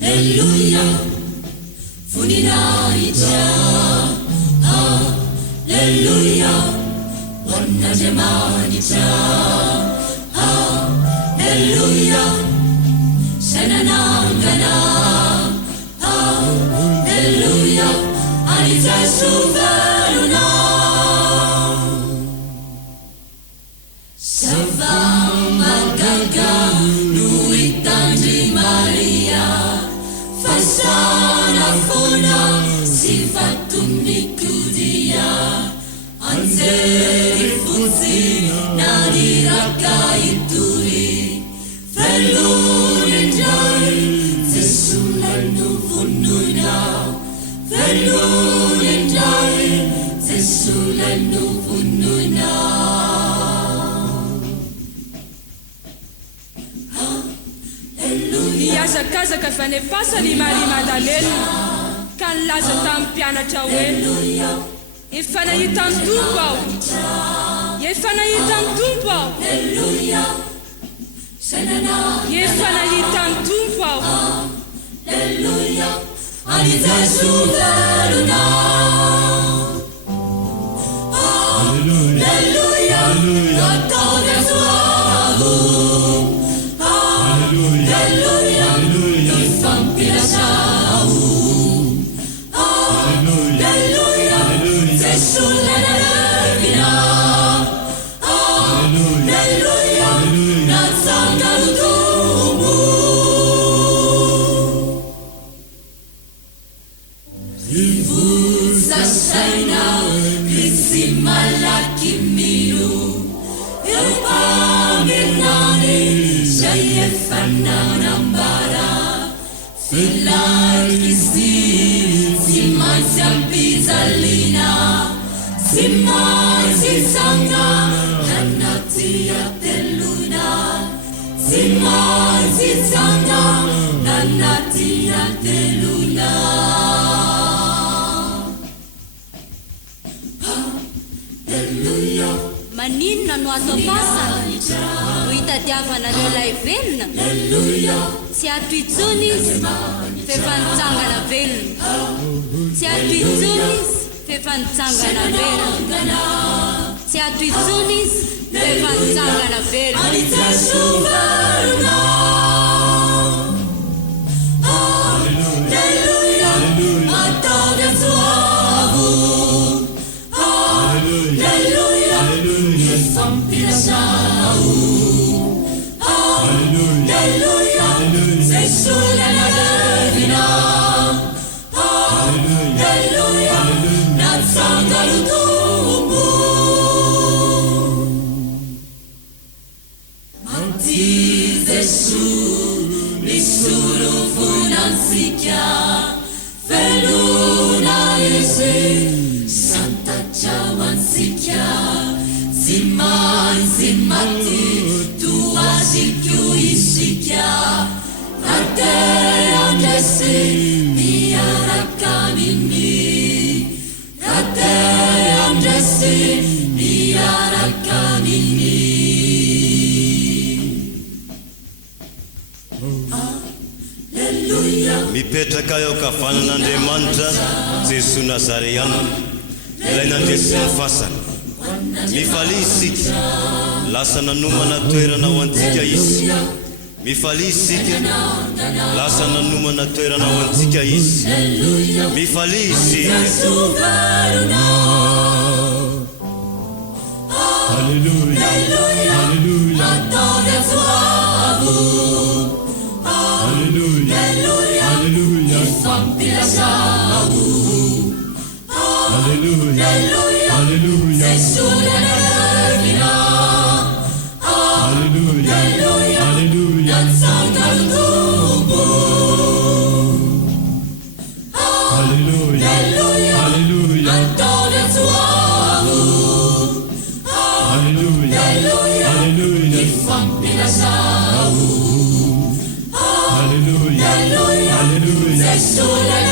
Alleluia, funinaija. Alleluia, wannajamanija. Alleluia, shananangana. Alleluia, anitashuvaruna. Savamagaga nuitandri Maria, fasana fona sifatumnikudia, anzeri fuzi nadiraka ituri, felunenjai zesulanu fununa, felunenjai zesulanu fununa. Niazakazaka fanepasany Maria Madalena ka nilaza tamin'ny mpianatra hoe efa nahitany Tompo aho, efa nahitany Tompo aho, efa nahitany Tompo aho. Alleluia, anitashuvaruna. Alleluia, natone suavu. Alleluia, ifampilasau. Alleluia, zesulana levina. Alleluia, natsangalutumu. Rivuza saina, risimalaki milu. Ilpaminani, Fananambara, Filakisi, Simansia Pizzalina, Simansi Sanga, Nanatia Teluna, Simansi Sanga, Nanatia Teluna. Hallelujah. Maninona no ato pasana no hitadiavanareo ilay velona, tsy ato itsony izy fefa nitsangana velona, tsy ato itsony izy fefa nitsangana velona, tsy ato itsony izy fefa nitsangana velona. Alleluia, atavia suavu. Alleluia, ifampilasau. Alleluia, zesulana levina. Alleluia, natsangalutumu. Mati Jesu, nisuru funansikia, feluna isi, santa chawansikia. Ziman zimati tua sikyu isikia, ate angesi niarakamini, ate angesi niarakamini. Alleluia. Mipetraka eo kafanan'Andriamanitra Jesu Nazareana, ilay nandresiny fasana. Mifalia isika, lasa nanomana toerana ho antsika izy. Mifalia isika, lasa nanomana toerana ho antsika izy. Mifalia isika. Alleluia, alleluia, atavia suavu. Alleluia, alleluia, ifampilasau. Alleluia, alleluia, zesulana levina. Alleluia, alleluia, natsangalutumu. Alleluia, alleluia, atavia suavu. Alleluia, alleluia, ifampilasau. Alleluia, alleluia, zesulana